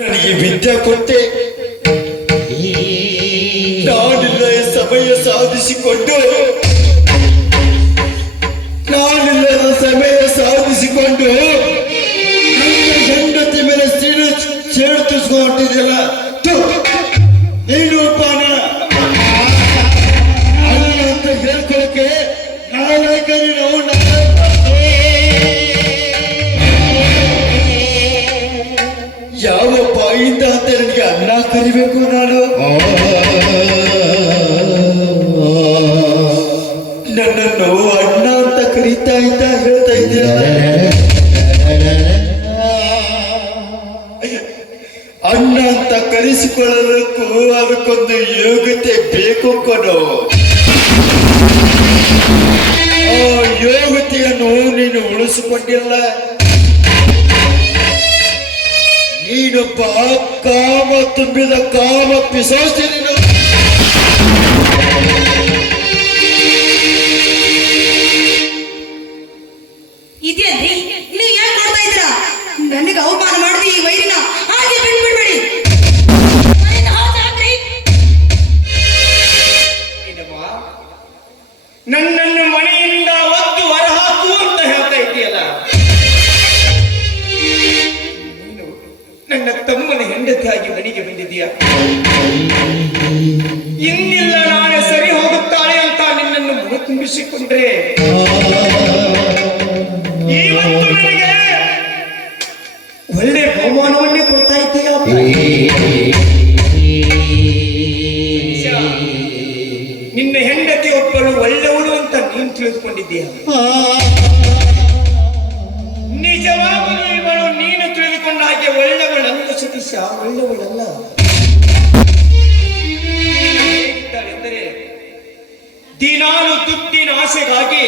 ನನಗೆ ವಿದ್ಯೆ ಕೊಟ್ಟೆ. ನಾನಿಲ್ಲ ಸಮಯ ಸಾಧಿಸಿಕೊಂಡು. ನಾನಿಲ್ಲದ ಸಮಯ ಸಾಧಿಸಿಕೊಂಡು. ಹೆಂಡತಿ ಮೇಲೆ ಸೀಳು ಸೇಡು ನೀನು ಅಂತ ಹೇಳ್ಕೊಳಕ್ಕೆ ನಾಳೆ ಬಾಯಿಂದ ಅಂತ ನನಗೆ ಅನ್ನ ಕರಿಬೇಕು ನಾನು. ನನ್ನನ್ನು ಅಣ್ಣ ಅಂತ ಕರೀತಾ ಇದ್ದ, ಹೇಳ್ತಾ ಇದ್ದೀರಲ್ಲ ಅಣ್ಣ ಅಂತ ಕರೆಸಿಕೊಳ್ಳೋದಕ್ಕೂ ಅದಕ್ಕೊಂದು ಯೋಗ್ಯತೆ ಬೇಕು ಕೊಡು. ಯೋಗ್ಯತೆಯನ್ನು ನೀನು ಉಳಿಸಿಕೊಂಡಿಲ್ಲ. ನೀನೊಬ್ಬ ಕಾಮ ತುಂಬಿದ ಕಾಮ ಪಿಸೋಸಿ ನೀನು. ಇದ್ಯಾನ್ರಿ ನೀವು ಯಾಕೆ ನೋಡ್ತಾ ಇದ್ದೀರಾ? ನನಗೆ ಅವಮಾನ ಈ ವೈರಿನ. ಹಾಗೆ ಬಿಟ್ಬಿಡ್ಬೇಡಿ. ನನ್ನನ್ನು ಮನೆಯಿಂದ ಒದ್ದು ಹೊರಹಾಕು ಅಂತ ಹೇಳ್ತಾ ನನ್ನ ತಮ್ಮನ ಹೆಂಡತಿಯಾಗಿ ಮನೆಗೆ ಬಂದಿದೀಯ ಇನ್ನಿಲ್ಲ ನಾಳೆ ಸರಿ ಹೋಗುತ್ತಾಳೆ ಅಂತ ನಿನ್ನನ್ನು ಮನ ತುಂಬಿಸಿಕೊಂಡ್ರೆ ನನಗೆ ಒಳ್ಳೆ ಬಹುಮಾನವನ್ನೇ ಕೊಡ್ತಾ ಇದ್ದೀಯ ನಿನ್ನ ಹೆಂಡತಿ ಒಬ್ಬಳು ಒಳ್ಳೆಯವಳು ಅಂತ ನೀನು ತಿಳಿದುಕೊಂಡಿದ್ದೀಯ? ಒಳ್ಳೆಯವಳಲ್ಲ ಸತೀಶ ಒಳ್ಳೆಯವಳಲ್ಲ ಹೇಗಿದ್ದಾಳೆಂದರೆ ದಿನಾಲು ದುಡ್ಡಿನ ಆಸೆಗಾಗಿ